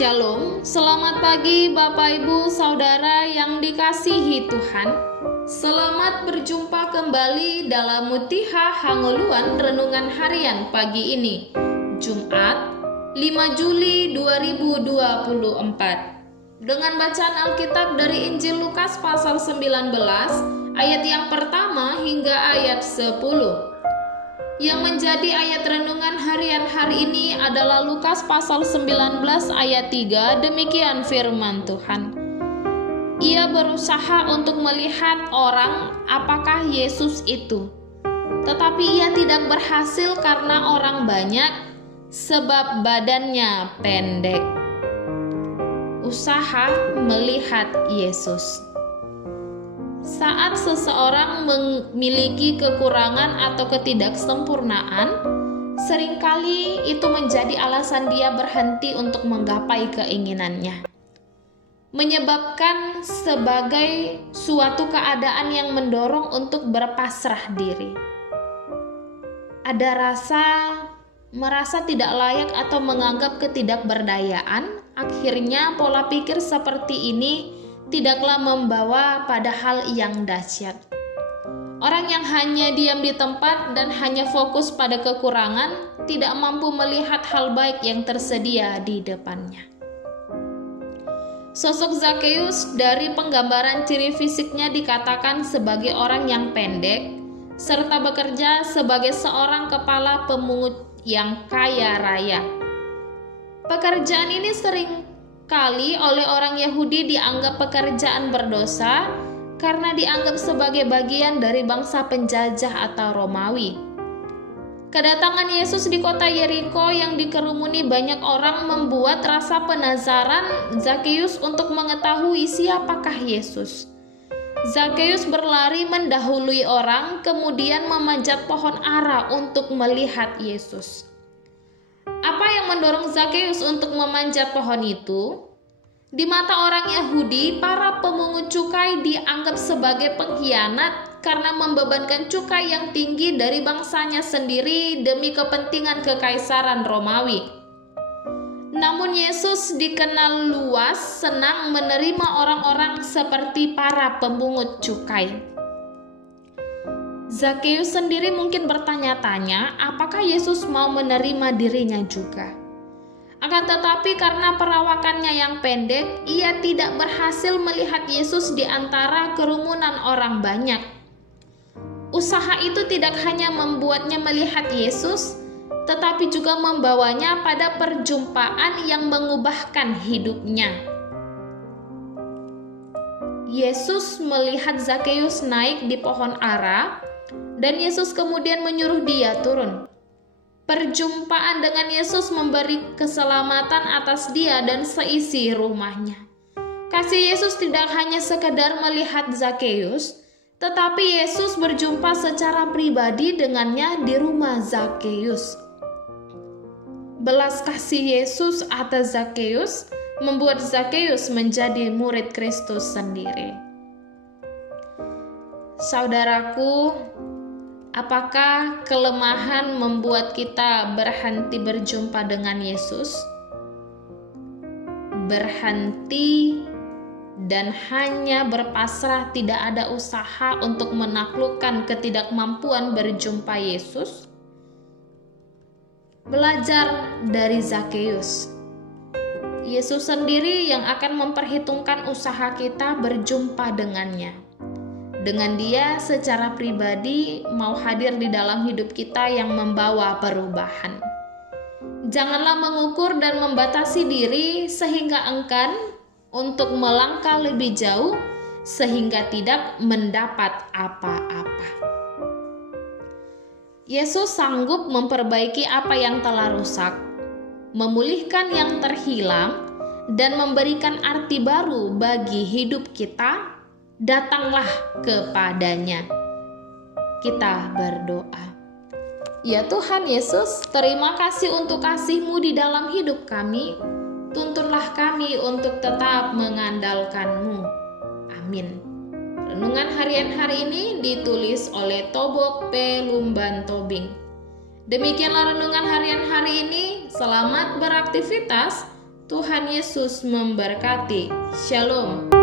Shalom, selamat pagi Bapak Ibu Saudara yang dikasihi Tuhan. Selamat berjumpa kembali dalam Mutiha Hangoluan Renungan Harian pagi ini, Jumat 5 Juli 2024. Dengan bacaan Alkitab dari Injil Lukas pasal 19 ayat yang pertama hingga ayat 10. Yang menjadi ayat renungan harian hari ini adalah Lukas pasal 19 ayat 3. Demikian firman Tuhan. Ia berusaha untuk melihat orang apakah Yesus itu. Tetapi ia tidak berhasil karena orang banyak, sebab badannya pendek. Usaha melihat Yesus. Saat seseorang memiliki kekurangan atau ketidaksempurnaan, seringkali itu menjadi alasan dia berhenti untuk menggapai keinginannya. Menyebabkan sebagai suatu keadaan yang mendorong untuk berpasrah diri. Ada merasa tidak layak atau menganggap ketidakberdayaan, akhirnya pola pikir seperti ini tidaklah membawa pada hal yang dahsyat. Orang yang hanya diam di tempat dan hanya fokus pada kekurangan, tidak mampu melihat hal baik yang tersedia di depannya. Sosok Zakeus dari penggambaran ciri fisiknya dikatakan sebagai orang yang pendek, serta bekerja sebagai seorang kepala pemungut yang kaya raya. Pekerjaan ini sering kali oleh orang Yahudi dianggap pekerjaan berdosa karena dianggap sebagai bagian dari bangsa penjajah atau Romawi. Kedatangan Yesus di kota Yeriko yang dikerumuni banyak orang membuat rasa penasaran Zakeus untuk mengetahui siapakah Yesus. Zakeus berlari mendahului orang, kemudian memanjat pohon ara untuk melihat Yesus. Apa yang mendorong Zakeus untuk memanjat pohon itu? Di mata orang Yahudi, para pemungut cukai dianggap sebagai pengkhianat karena membebankan cukai yang tinggi dari bangsanya sendiri demi kepentingan kekaisaran Romawi. Namun Yesus dikenal luas senang menerima orang-orang seperti para pemungut cukai. Zakeus sendiri mungkin bertanya-tanya apakah Yesus mau menerima dirinya juga. Akan tetapi karena perawakannya yang pendek, ia tidak berhasil melihat Yesus di antara kerumunan orang banyak. Usaha itu tidak hanya membuatnya melihat Yesus, tetapi juga membawanya pada perjumpaan yang mengubahkan hidupnya. Yesus melihat Zakeus naik di pohon ara, dan Yesus kemudian menyuruh dia turun. Perjumpaan dengan Yesus memberi keselamatan atas dia dan seisi rumahnya. Kasih Yesus tidak hanya sekedar melihat Zakeus, tetapi Yesus berjumpa secara pribadi dengannya di rumah Zakeus. Belas kasih Yesus atas Zakeus membuat Zakeus menjadi murid Kristus sendiri. Saudaraku, apakah kelemahan membuat kita berhenti berjumpa dengan Yesus? Berhenti dan hanya berpasrah, tidak ada usaha untuk menaklukkan ketidakmampuan berjumpa Yesus? Belajar dari Zakeus. Yesus sendiri yang akan memperhitungkan usaha kita berjumpa dengannya. Dengan dia secara pribadi mau hadir di dalam hidup kita yang membawa perubahan. Janganlah mengukur dan membatasi diri sehingga enggan untuk melangkah lebih jauh sehingga tidak mendapat apa-apa. Yesus sanggup memperbaiki apa yang telah rusak, memulihkan yang terhilang, dan memberikan arti baru bagi hidup kita. Datanglah kepadanya. Kita berdoa. Ya Tuhan Yesus, terima kasih untuk kasih-Mu di dalam hidup kami. Tuntunlah kami untuk tetap mengandalkan-Mu. Amin. Renungan harian hari ini ditulis oleh Tobok P. Lumban Tobing. Demikianlah renungan harian hari ini. Selamat beraktivitas. Tuhan Yesus memberkati. Shalom.